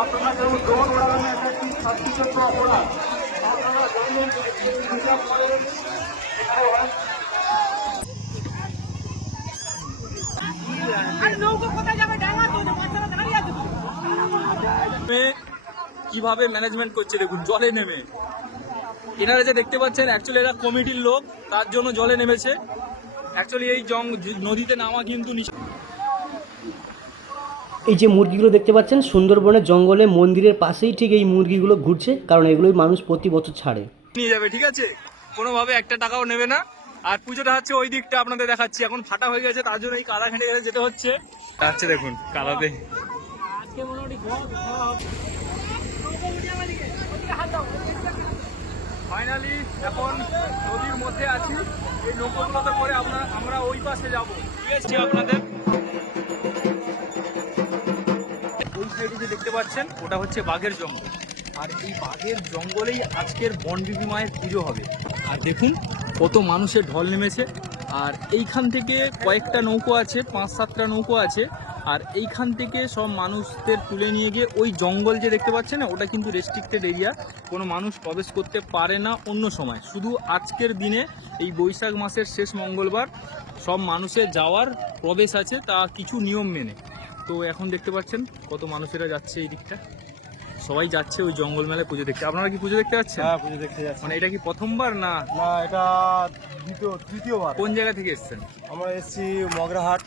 আপনারা কেউ ড্রোন উড়ানো একটা একটি শাস্তিযোগ্য অপরাধ। আপনারা জানেন হিসাব করেন কিভাবে ম্যানেজমেন্ট করছে দেখুন জলে নেমে। এনারা যে দেখতে পাচ্ছেন অ্যাকচুয়ালি এরা কমিটির লোক, তার জন্য জলে নেমেছে। অ্যাকচুয়ালি এই নদীতে নামা কিন্তু এই যে মুরগিগুলো দেখতে পাচ্ছেন সুন্দরবনের জঙ্গলে মন্দিরের পাশেই ঠিক এই মুরগিগুলো ঘুরছে, কারণ এগুলোই মানুষ প্রতি বছর ছাড়ে। নিয়ে যাবে, ঠিক আছে, কোনোভাবে একটা টাকাও নেবে না। আর পুজোটা হচ্ছে ওই দিকটা আপনাদের দেখাচ্ছি, এখন ফাটা হয়ে গেছে তার জন্য এই কাদা ঘেঁটে গেছে যেতে হচ্ছে। আচ্ছা দেখুন কাদাতে ফাইনালি এখন নদীর মধ্যে আছি। এই নৌকোগুলোতে করে আমরা ওই পাশে যাবো, ঠিক আছে। আপনাদের ওই সাইডে যে দেখতে পাচ্ছেন ওটা হচ্ছে বাঘের জঙ্গল, আর এই বাঘের জঙ্গলেই আজকের বনবিবি মায়ের পুজো হবে। আর দেখুন কত মানুষের ঢল নেমেছে। আর এইখান থেকে কয়েকটা নৌকো আছে, 5-7টা নৌকো আছে। আর এইখান থেকে সব মানুষদের তুলে নিয়ে গিয়ে ওই জঙ্গল যে দেখতে পাচ্ছেন না, ওটা কিন্তু রেস্ট্রিক্টেড এরিয়া, কোনো মানুষ প্রবেশ করতে পারে না অন্য সময়। শুধু আজকের দিনে এই বৈশাখ মাসের শেষ মঙ্গলবার সব মানুষের যাওয়ার প্রবেশ আছে, তা কিছু নিয়ম মেনে। তো এখন দেখতে পাচ্ছেন কত মানুষেরা যাচ্ছে এই দিকটা, সবাই যাচ্ছে ওই জঙ্গল মেলায় পুজো দেখতে। আপনারা কি পুজো দেখতে যাচ্ছেন? হ্যাঁ, পুজো দেখতে যাচ্ছি। মানে এটা কি প্রথমবার না? না, এটা তৃতীয়বার। কোন জায়গা থেকে এসেছেন? আমরা এসেছি মগরাহাট।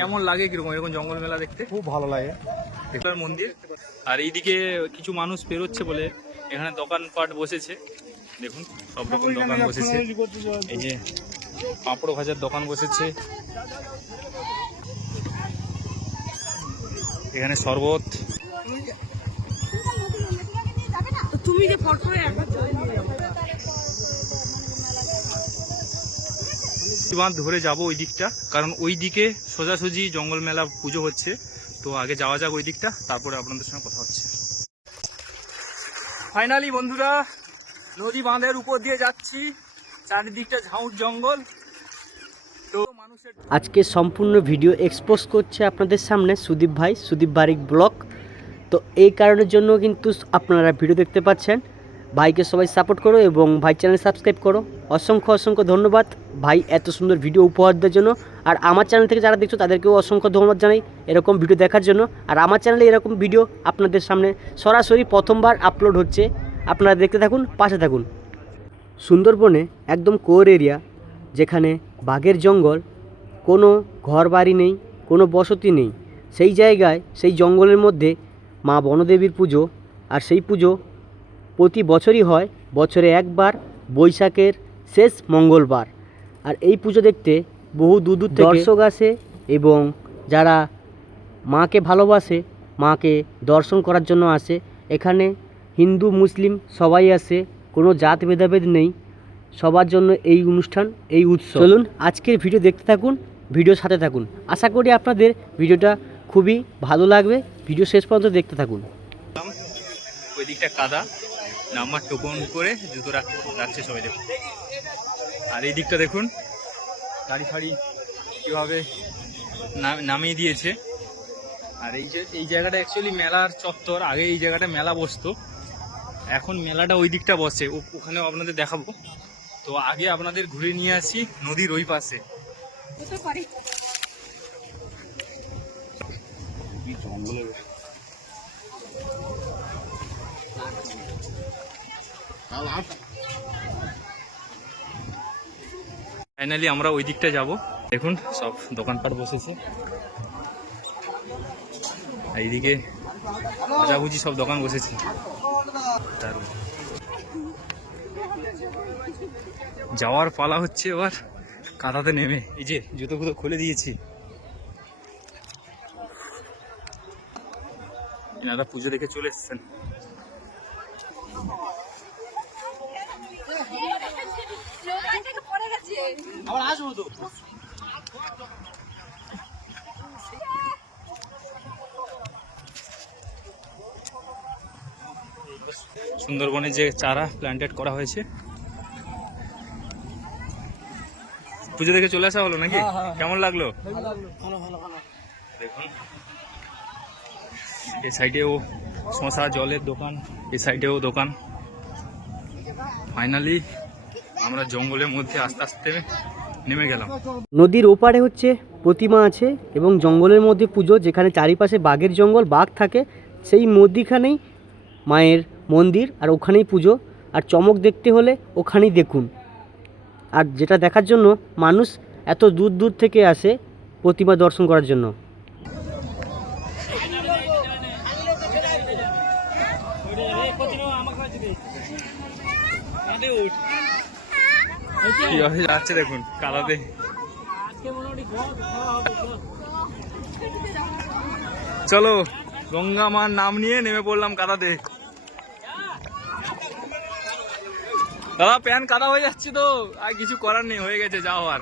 কেমন লাগে কিরকম এরকম জঙ্গল মেলা দেখতে? খুব ভালো লাগে। দেখলাম মন্দির, আর এইদিকে কিছু মানুষ পেরোচ্ছে বলে এখানে দোকানপাট বসেছে। দেখুন সব রকম দোকান বসেছে, এই যে পাঁপড় ভাজার দোকান বসেছে, এখানে শরবত। তুমি যে ফটো একবার বাঁধ ধরে যাব ওই দিকটা, কারণ ওই দিকে সোজাসুজি জঙ্গল মেলা পুজো হচ্ছে। তো আগে যাওয়া যাক ওই দিকটা, তারপরে আপনাদের সঙ্গে কথা হচ্ছে। ফাইনালি বন্ধুরা নদী বাঁধের উপর দিয়ে যাচ্ছি, চারিদিকটা ঝাউট জঙ্গল। তো মানুষের আজকে সম্পূর্ণ ভিডিও এক্সপোজ করছে আপনাদের সামনে সুদীপ ভাই, সুদীপ বারিক ব্লগ। তো এই কারণের জন্য কিন্তু আপনারা ভিডিও দেখতে পাচ্ছেন। ভাইকে সবাই সাপোর্ট করো এবং ভাই চ্যানেল সাবস্ক্রাইব করো। অসংখ্য অসংখ্য ধন্যবাদ ভাই এত সুন্দর ভিডিও উপহার দেওয়ার জন্য। আর আমার চ্যানেল থেকে যারা দেখছো তাদেরকেও অসংখ্য ধন্যবাদ জানাই এরকম ভিডিও দেখার জন্য। আর আমার চ্যানেলে এরকম ভিডিও আপনাদের সামনে সরাসরি প্রথমবার আপলোড হচ্ছে, আপনারা দেখতে থাকুন, পাশে থাকুন। সুন্দরবনে একদম কোর এরিয়া, যেখানে বাঘের জঙ্গল, কোনো ঘর বাড়ি নেই, কোনো বসতি নেই, সেই জায়গায় সেই জঙ্গলের মধ্যে মা বনদেবীর পুজো। আর সেই পুজো প্রতি বছরই হয়, বছরে একবার বৈশাখের শেষ মঙ্গলবার। আর এই পুজো দেখতে বহু দূর দূর থেকে দর্শক আসে এবং যারা মাকে ভালোবাসে, মাকে দর্শন করার জন্য আসে। এখানে হিন্দু মুসলিম সবাই আসে, কোনো জাত ভেদাভেদ নেই, সবার জন্য এই অনুষ্ঠান, এই উৎসব। চলুন আজকের ভিডিও দেখতে থাকুন, ভিডিওর সাথে থাকুন। আশা করি আপনাদের ভিডিওটা খুবই ভালো লাগবে, ভিডিও শেষ পর্যন্ত দেখতে থাকুন। ওই দিকটা কাদা, নাম্বার টোকন করে জুতো রাখছে সবাই দেখুন। আর এই দিকটা দেখুন গাড়ি ফাড়ি কীভাবে নামিয়ে দিয়েছে। আর এই জায়গাটা অ্যাকচুয়ালি মেলার চত্বর, আগে এই জায়গাটা মেলা বসতো, এখন মেলাটা ওই দিকটা বসে, ওখানেও আপনাদের দেখাবো। তো আগে আপনাদের ঘুরে নিয়ে আসি নদীর ওই পাশে। ফাইনালি আমরা ওই দিকটা যাব। দেখুন সব দোকানপাট বসেছে, এইদিকে ভাজাভুজি সব দোকান বসেছে। যাওয়ার পালা হচ্ছে এবার কাদাতে নেমে। এই যে জুতো ফুতো খুলে দিয়েছি। এনারা পুজো দেখে চলে এসছেন। সুন্দরবনে যে চারা প্ল্যান্টেড করা হয়েছে, পুজো দেখে চলে আসা হলো নাকি? কেমন লাগলো? দেখুন এ সাইডেও শশা জলের দোকান, এ সাইডেও দোকান। ফাইনালি আমরা জঙ্গলের মধ্যে আস্তে আস্তে নেমে গেলাম। নদীর ওপারে হচ্ছে প্রতিমা আছে এবং জঙ্গলের মধ্যে পুজো, যেখানে চারিপাশে বাঘের জঙ্গল, বাঘ থাকে, সেই মধ্যিখানেই মায়ের মন্দির আর ওখানেই পুজো। আর চমক দেখতে হলে ওখানেই দেখুন। আর যেটা দেখার জন্য মানুষ এত দূর দূর থেকে আসে প্রতিমা দর্শন করার জন্য। কিভাবে যাচ্ছে দেখুন কাদাতে। চলো গঙ্গা মার নাম নিয়ে নেমে পড়লাম কাদাতে। দাদা প্যান্ট কাদা হয়ে যাচ্ছে তো, আর কিছু করার নেই, হয়ে গেছে যা হওয়ার।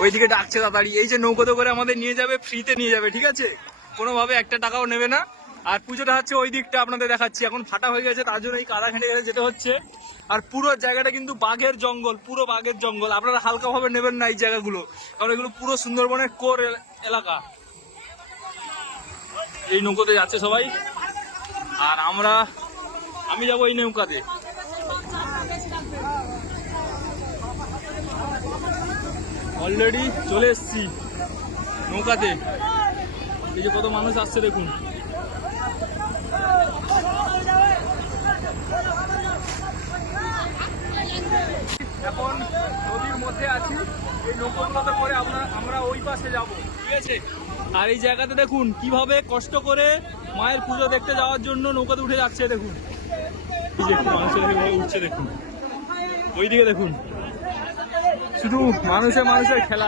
ওইদিকে ডাকছে তাড়াতাড়ি। এই যে নৌকোতে করে আমাদের নিয়ে যাবে, ফ্রিতে নিয়ে যাবে, ঠিক আছে, কোনোভাবে একটা টাকাও নেবে না। আর পুজোটা হচ্ছে ওই দিকটা আপনাদের দেখাচ্ছি। এখন ফাটা হয়ে গেছে, তার জন্য এই কাদা ঘেঁটে গেছে যেটা হচ্ছে। আর পুরো জায়গাটা কিন্তু বাঘের জঙ্গল, পুরো বাঘের জঙ্গল। আপনারা হালকাভাবে নেবেন না এই জায়গাগুলো, কারণ এগুলো পুরো সুন্দরবনের কোর এলাকা। এই নৌকোতে যাচ্ছে সবাই, আর আমি যাবো এই নৌকাতে। অলরেডি চলে এসছি নৌকাতে। এই যে কত মানুষ আসছে দেখুন। এখন নদীর মধ্যে আছি, এই নৌকাগুলোতে করে আমরা ওই পাশে যাব, ঠিক আছে। আর এই জায়গাতে দেখুন কিভাবে কষ্ট করে মায়ের পুজো দেখতে যাওয়ার জন্য নৌকাতে উঠে যাচ্ছে দেখুন। এই যে মানুষের উঠছে দেখুন, ওইদিকে দেখুন, শুধু মানুষের খেলা।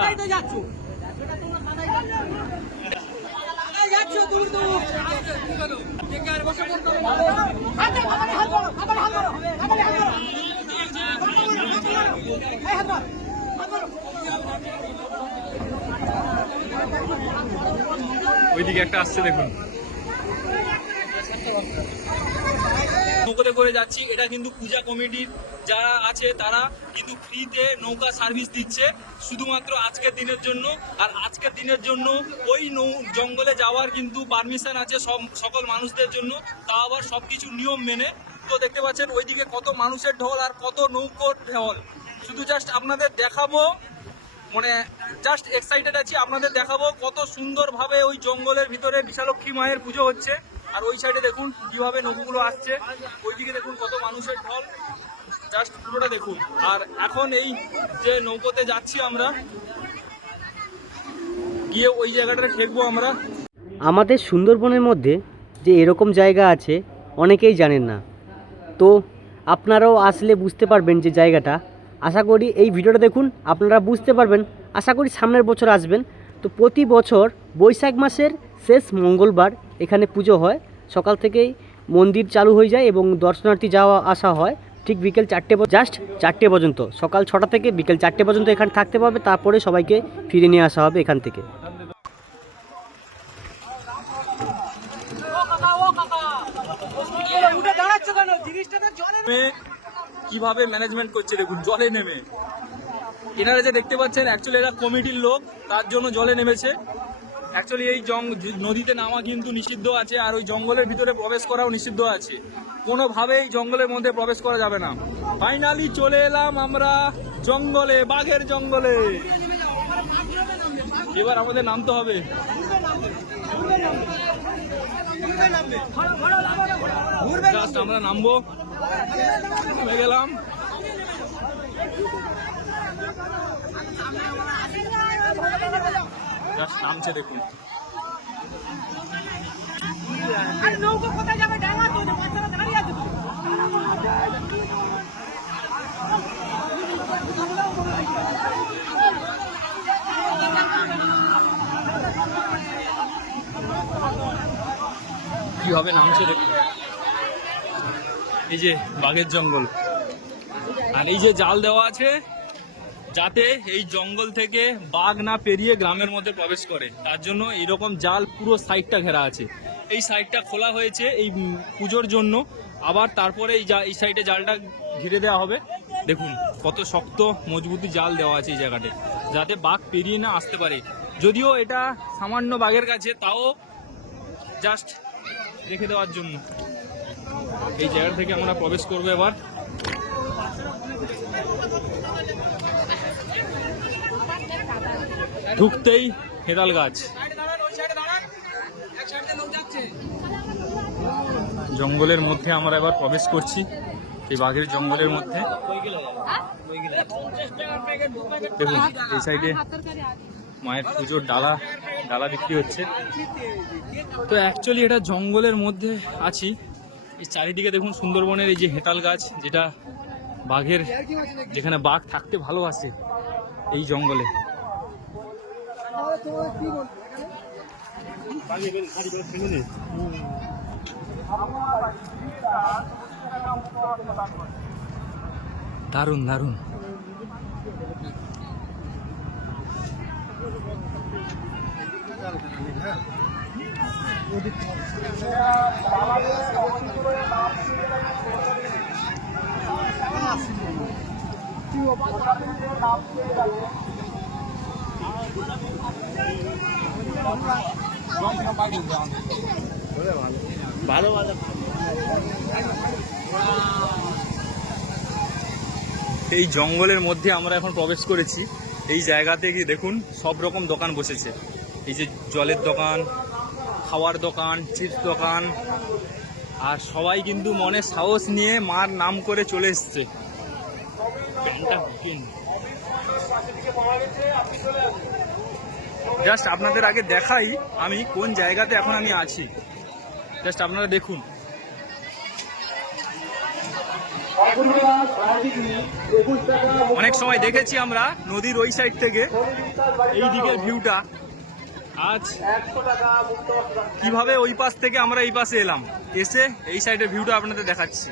ওইদিকে একটা আসছে দেখুন। নৌকাতে করে যাচ্ছি, এটা কিন্তু পূজা কমিটির যারা আছে তারা কিন্তু ফ্রিতে নৌকা সার্ভিস দিচ্ছে শুধুমাত্র আজকের দিনের জন্য। আর আজকের দিনের জন্য ওই জঙ্গলে যাওয়ার কিন্তু পারমিশন আছে সকল মানুষদের জন্য, তা আবার সবকিছু নিয়ম মেনে। তো দেখতে পাচ্ছেন ওইদিকে কত মানুষের ঢল আর কত নৌকোর ঢল। শুধু জাস্ট আপনাদের দেখাবো, মানে জাস্ট এক্সাইটেড আছি, আপনাদের দেখাবো কত সুন্দরভাবে ওই জঙ্গলের ভিতরে বিশালক্ষী মায়ের পুজো হচ্ছে। আর ওই সাইডে দেখুন কিভাবে নৌকোগুলো আসছে, ওইদিকে দেখুন কত মানুষের ঢল, জাস্ট পুরোটা দেখুন। আর এখন এই যে নৌকোতে যাচ্ছি আমরা, গিয়ে ওই জায়গাটা ঠেকবো আমরা। আমাদের সুন্দরবনের মধ্যে যে এরকম জায়গা আছে অনেকেই জানেন না, তো আপনারাও আসলে বুঝতে পারবেন যে জায়গাটা। আশা করি এই ভিডিওটা দেখুন, আপনারা বুঝতে পারবেন। আশা করি সামনের বছর আসবেন। তো প্রতি বছর বৈশাখ মাসের শেষ মঙ্গলবার এখানে পুজো হয়। সকাল থেকেই মন্দির চালু হয়ে যায় এবং দর্শনার্থী যাওয়া আসা হয় ঠিক বিকেল 4টে, জাস্ট 4টে পর্যন্ত। সকাল 6টা থেকে বিকেল 4টে পর্যন্ত এখানে থাকতে পারবে, তারপরে সবাইকে ফিরে নিয়ে আসা হবে এখান থেকে। কিভাবে ম্যানেজমেন্ট করছে দেখুন জলে নেমে। এনারা যে দেখতে পাচ্ছেন অ্যাকচুয়ালি এরা কমিটির লোক, তার জন্য জলে নেমেছে। অ্যাকচুয়ালি এই নদীতে নামা কিন্তু নিষিদ্ধ আছে, আর ওই জঙ্গলের ভিতরে প্রবেশ করাও নিষিদ্ধ আছে। কোনোভাবেই জঙ্গলের মধ্যে প্রবেশ করা যাবে না। ফাইনালি চলে এলাম আমরা জঙ্গলে, বাঘের জঙ্গলে। এবার আমাদের নামতে হবে। জাস্ট আমরা নামবো, নেমে গেলাম। জাস্ট নামছে দেখুন। কিভাবে নামছে দেখুন। এই যে বাঘের জঙ্গল, আর এই যে জাল দেওয়া আছে যাতে এই জঙ্গল থেকে বাঘ না পেরিয়ে গ্রামের মধ্যে প্রবেশ করে, তার জন্য এইরকম জাল পুরো সাইডটা ঘেরা আছে। এই সাইডটা খোলা হয়েছে এই পুজোর জন্য, আবার তারপরে এই সাইডে জালটা ঘিরে দেওয়া হবে। দেখুন কত শক্ত মজবুতি জাল দেওয়া আছে এই জায়গাতে, যাতে বাঘ পেরিয়ে না আসতে পারে। যদিও এটা সামান্য বাঘের কাছে, তাও জাস্ট রেখে দেওয়ার জন্য। এই জায়গা থেকে আমরা প্রবেশ করবো এবার। ঢুকতেই হেতাল গাছ, জঙ্গলের মধ্যে আমরা এবার প্রবেশ করছি, এই বাঘের জঙ্গলের মধ্যে। দেখুন এই সাইডে মায়ের পুজোর ডালা বিক্রি হচ্ছে। তো অ্যাকচুয়ালি এটা জঙ্গলের মধ্যে আছি। এই চারিদিকে দেখুন সুন্দরবনের এই যে হেতাল গাছ, যেটা বাঘের, যেখানে বাঘ থাকতে ভালোবাসে এই জঙ্গলে। দারুণ দারুণ। এই জঙ্গলের মধ্যে আমরা এখন প্রবেশ করেছি। এই জায়গাতে গিয়ে দেখুন সব রকম দোকান বসেছে। এই যে জলের দোকান, খাওয়ার দোকান, চিপস দোকান, আর সবাই কিন্তু মনে সাহস নিয়ে মার নাম করে চলে এসছে। জাস্ট আপনাদের আগে দেখাই আমি কোন জায়গাতে এখন আমি আছি, জাস্ট আপনারা দেখুন। অনেক সময় দেখেছি আমরা নদীর ওই সাইড থেকে এই দিকের ভিউটা, আজ কিভাবে ওই পাশ থেকে আমরা এই পাশে এলাম, এসে এই সাইডের ভিউটা আপনাদের দেখাচ্ছি।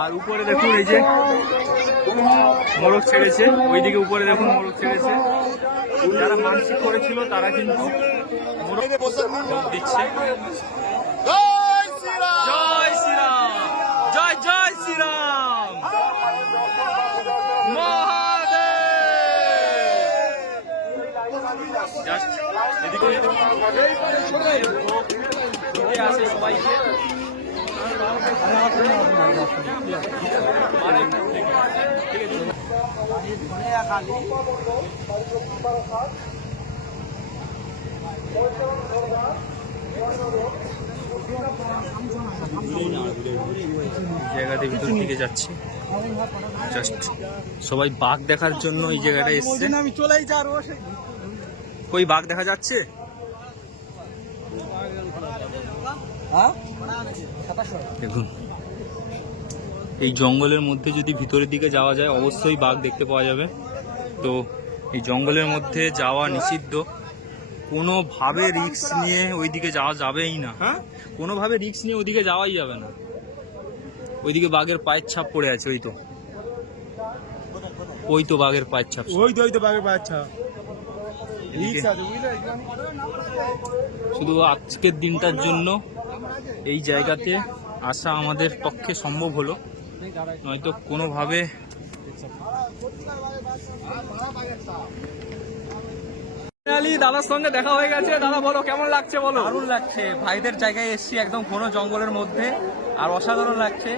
আর উপরে দেখুন এই যে মোরগ ছেড়েছে, ওইদিকে উপরে দেখুন মোরগ ছেড়েছে। যারা মানসিক করেছিল তারা কিন্তু মোরগ দিচ্ছে। জয় শ্রীরাম, জয় জয় শ্রীরাম, মহাদেব। জাস্ট এদিকে আসে সবাইকে। জায়গাতে ভিতর দিকে যাচ্ছে, জাস্ট সবাই বাঘ দেখার জন্য এই জায়গাটা এসছে। কই বাঘ দেখা যাচ্ছে? দেখুন এই জঙ্গলের মধ্যে যদি ভিতরের দিকে যাওয়া যায় অবশ্যই বাঘ দেখতে পাওয়া যাবে। তো এই জঙ্গলের মধ্যে যাওয়া নিষিদ্ধ, কোনোভাবে রিস্ক নিয়ে ওইদিকে যাওয়া যাবেই না, কোনোভাবে রিস্ক নিয়ে ওইদিকে যাওয়াই যাবে না। ওইদিকে বাঘের পায়ের ছাপ পড়ে আছে, ওই তো বাঘের পায়ের ছাপ, ওই তো বাঘের বাচ্চা। শুধু আজকের দিনটার জন্য এই জায়গাতে আসা আমাদের পক্ষে সম্ভব হলো, নয়তো কোনোভাবে। দাদার সঙ্গে দেখা হয়ে গেছে। দাদা বলো কেমন লাগছে? বলো। দারুণ লাগছে, ভাইদের জায়গায় এসেছি একদম ঘন জঙ্গলের মধ্যে, আর অসাধারণ লাগছে।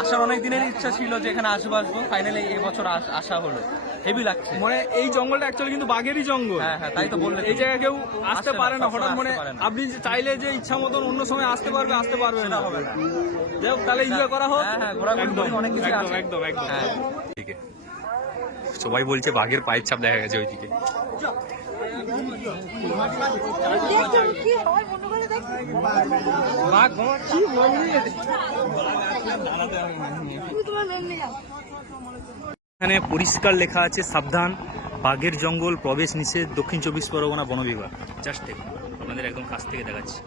আসার অনেক দিনের ইচ্ছা ছিল যে এখানে আসবো, ফাইনালি এবছর আসা হলো, হেভি লাগছে। মানে এই জঙ্গলটা অ্যাকচুয়ালি কিন্তু বাঘেরই জঙ্গল। হ্যাঁ হ্যাঁ, তাই তো বললেন। এই জায়গায় কেউ আসতে পারে না হঠাৎ, মানে আসতে পারে না। আপনি চাইলে যে ইচ্ছা মতন অন্য সময় আসতে পারবে না, হবে না। যাই হোক, তাহলে এনজয় করা হোক। হ্যাঁ হ্যাঁ, ঘোরাঘুরি একদম করি, অনেক কিছু আছে। একদম একদম। হ্যাঁ। ঠিক আছে, সবাই বলছে বাঘের পায়ের ছাপ দেখা গেছে ওইদিকে। এখানে পরিষ্কার লেখা আছে সাবধান, বাঘের জঙ্গল প্রবেশ নিষেধ, দক্ষিণ 24 পরগনা বন বিভাগ। জাস্ট দেখুন, আপনাদের একদম কাছ থেকে দেখাচ্ছি।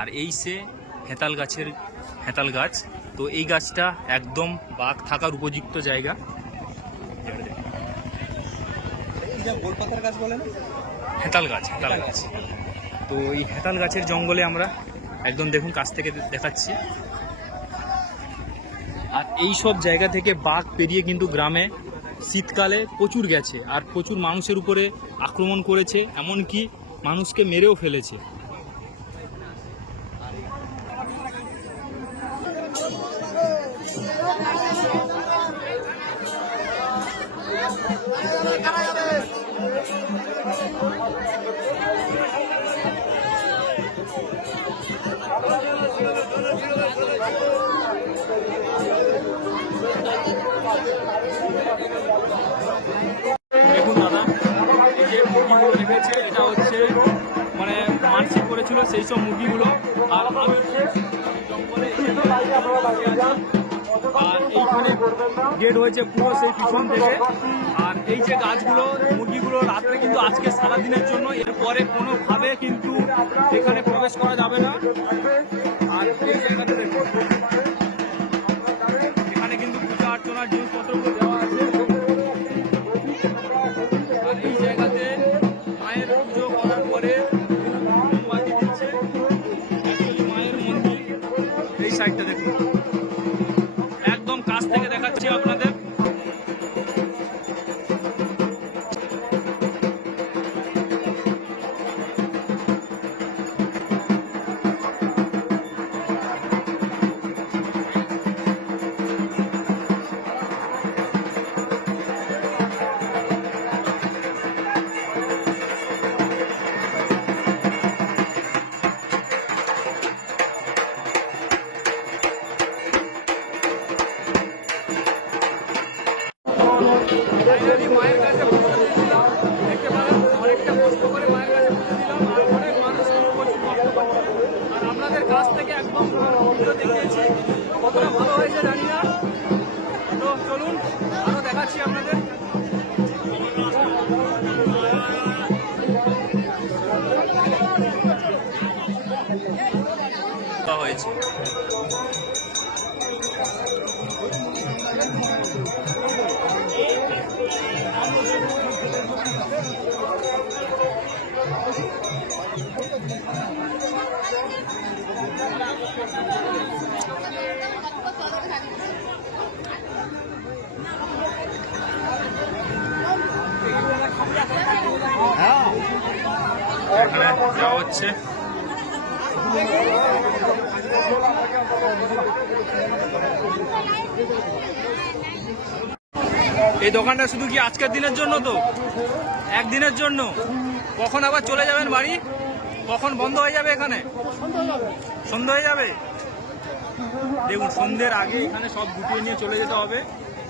আর এই সে হেতাল গাছ। তো এই গাছটা একদম বাঘ থাকার উপযুক্ত জায়গা। হেতাল গাছ। তো এই হেতাল গাছের জঙ্গলে আমরা একদম দেখুন কাছ থেকে দেখাচ্ছি। আর এই সব জায়গা থেকে বাঘ পেরিয়ে কিন্তু গ্রামে শীতকালে প্রচুর গেছে আর প্রচুর মানুষের উপরে আক্রমণ করেছে, এমনকি মানুষকে মেরেও ফেলেছে। দেখুন দাদা, এই যে মুরগিগুলো রেখেছে এটা হচ্ছে মানে মানসিক করেছিল সেই সব মুরগিগুলো। আর আমি জঙ্গলে আর এইখানে গেট হয়েছে পুরো সেই পিছন থেকে। আর এই যে গাছগুলো মুরগিগুলো রাত্রে কিন্তু আজকে সারাদিনের জন্য, এরপরে কোনোভাবে কিন্তু এখানে প্রবেশ করা যাবে না। আর এই জায়গাটা দেখুন, এখানে কিন্তু পূজা অর্চনার জিনিসপত্রগুলো দেওয়া আছে। আর এই জায়গাতে মায়ের পুজো করার পরে মোমবাতি দিচ্ছে। অ্যাকচুয়ালি মায়ের মন্দির এই সাইডটা দেখুন, একদম কাছ থেকে দেখাচ্ছি আপনাদের। ফাইনালি মায়ের কাছে পুজো দিয়েছিলাম, দেখতে পেলাম অনেকটা কষ্ট করে মায়ের কাছে পুজো দিলাম। আর অনেক মানুষ প্রচুর ভক্ত করে। আর আপনাদের কাছ থেকে একদম পুজো দেখিয়েছি, কতটা ভালো হয়েছে জানি না। তো চলুন আরও দেখাচ্ছি আপনাদের। হয়েছে এখানে যাওয়া হচ্ছে। এই দোকানটা শুধু কি আজকের দিনের জন্য? তো একদিনের জন্য। কখন আবার চলে যাবেন বাড়ি? কখন বন্ধ হয়ে যাবে? এখানে সন্ধ্যা হয়ে যাবে। দেখুন সন্ধ্যের আগে এখানে সব গুটিয়ে নিয়ে চলে যেতে হবে,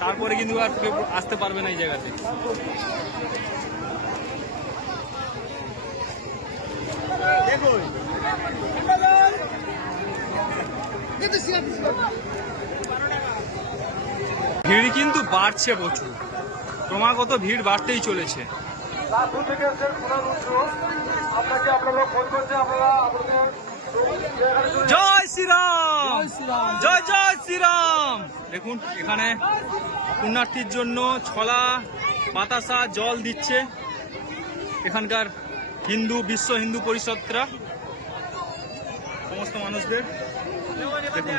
তারপরে কিন্তু আর কেউ আসতে পারবে না এই জায়গাতে। ভিড় কিন্তু বাড়ছে প্রচুর, ক্রমাগত ভিড় বাড়তেই চলেছে। জয় শ্রীরাম, জয় জয় শ্রীরাম। দেখুন এখানে পুণ্যার্থীর জন্য ছলা, বাতাসা, জল দিচ্ছে এখানকার বিশ্ব হিন্দু পরিষদরা সমস্ত মানুষদের। দেখুন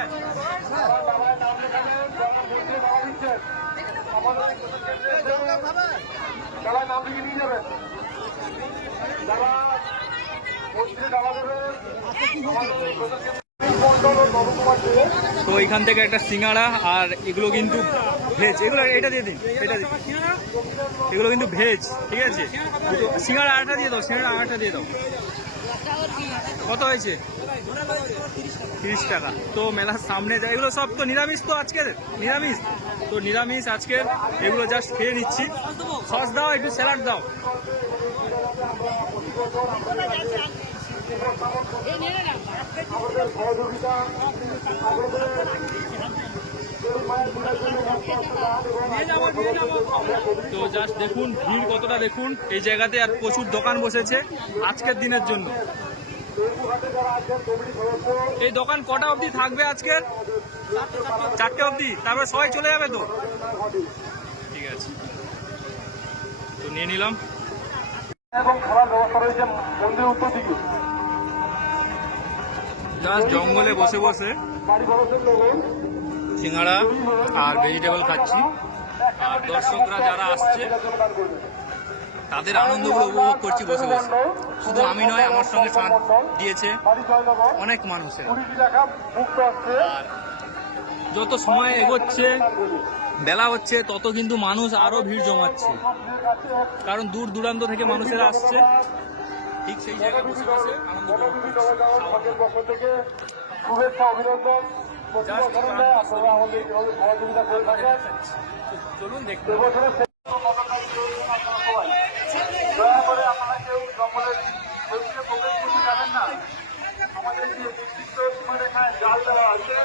তো এখান থেকে একটা সিঙ্গাড়া, আর এগুলো কিন্তু ভেজ, এগুলো এটা দিয়ে দিন, এটা দিন, এগুলো কিন্তু ভেজ, ঠিক আছে। সিঙ্গাড়া আটা দিয়ে দাও, সিঙ্গাড়া আটা দিয়ে দাও। কত হয়েছে? 30 টাকা। তো মেলার সামনে যায়, এগুলো সব তো নিরামিষ, তো আজকের নিরামিষ, তো নিরামিষ আজকের। এগুলো জাস্ট খেয়ে নিচ্ছি। সস দাও, একটু স্যালাড দাও। তো জাস্ট দেখুন ভিড় কতটা, দেখুন এই জায়গাতে। আর প্রচুর দোকান বসেছে আজকের দিনের জন্য। এই দোকান কটা অবধি থাকবে আজকের? 4টে অবধি, তারপরে সবাই চলে যাবে তো? ঠিক আছে, তো নিয়ে নিলাম। এবং খাবার ব্যবস্থা রয়েছে মন্দির উত্তর দিকে। জাস্ট জঙ্গলে বসে বসে সিঙ্গাড়া আর ভেজিটেবল খাচ্ছি। আর দর্শকরা যারা আসছে তাদের আনন্দগুলো উপভোগ করছি বসে বসে। শুধু আমি নয়, আমার সঙ্গে সাথ দিয়েছে অনেক মানুষের। আর যত সময় এগোচ্ছে, বেলা হচ্ছে, তত কিন্তু মানুষ আরো ভিড় জমাচ্ছে, কারণ দূর দূরান্ত থেকে মানুষেরা আসছে। ঠিক সেই জায়গায় বসে বসে আনন্দ উপভোগ করছি। শুভেচ্ছা অভিনন্দন। চলুন দেখতে। দয়া করে আপনারা কেউ জঙ্গলের গভীরে প্রবেশ করতে যাবেন না। আমাদের যে নির্দিষ্ট সীমারেখায় জাল দেওয়া আছে,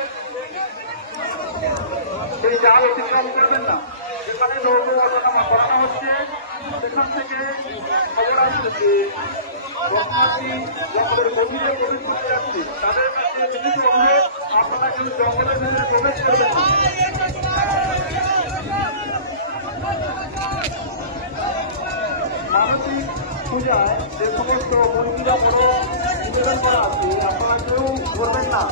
সেই জাল অতিক্রম করবেন না। যেখানে নৌকো ওঠানামা করানো হচ্ছে, সেখান থেকে খবর আসছে যে দর্শনার্থী জঙ্গলের গভীরে প্রবেশ করতে যাচ্ছে। তাদের কাছে বিনীত অনুরোধ, আপনারা কেউ জঙ্গলের ভিতরে প্রবেশ করবেন না। মানসিক পূজায় যে সমস্ত মন্দিরা বড় নিবেদন করা আছে, আপনারা কেউ করবেন না।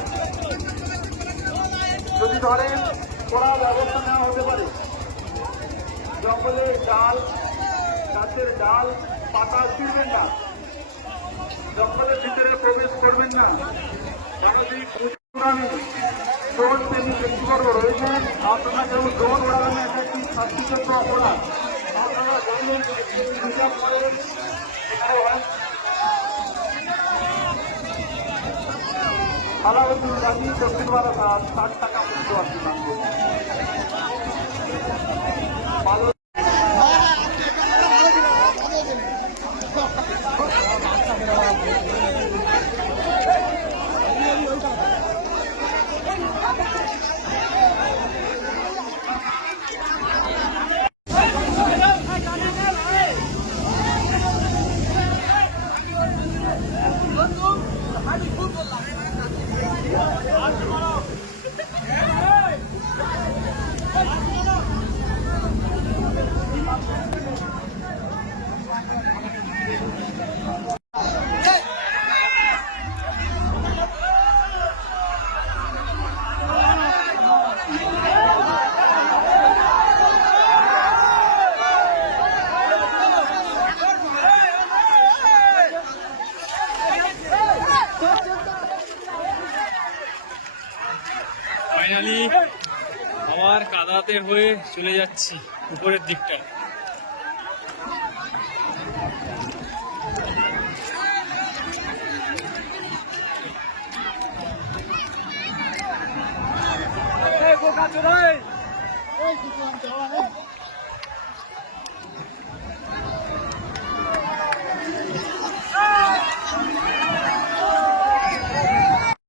যদি ধরেন কড়া ব্যবস্থা নেওয়া হতে পারে। জঙ্গলে ডাল, গাছের ডাল, পাতা ছিঁড়বেন না। জঙ্গলের ভিতরে প্রবেশ করবেন না। মানসিক পুরাণে ড্রোন প্রেমী ব্যক্তিবর্গ রয়েছেন, আপনারা কেউ ড্রোন উড়ানো এটা একটি শাস্তিযোগ্য অপরাধ। আপনারা জানেন হিসাব করেন। আলাউদ্দিন গাজী দক্ষিণ বারাসাত 60 টাকা মূল্য আছে। ফাইনালি আবার কাদাতে হয়ে চলে যাচ্ছি উপরের দিকটা। ওই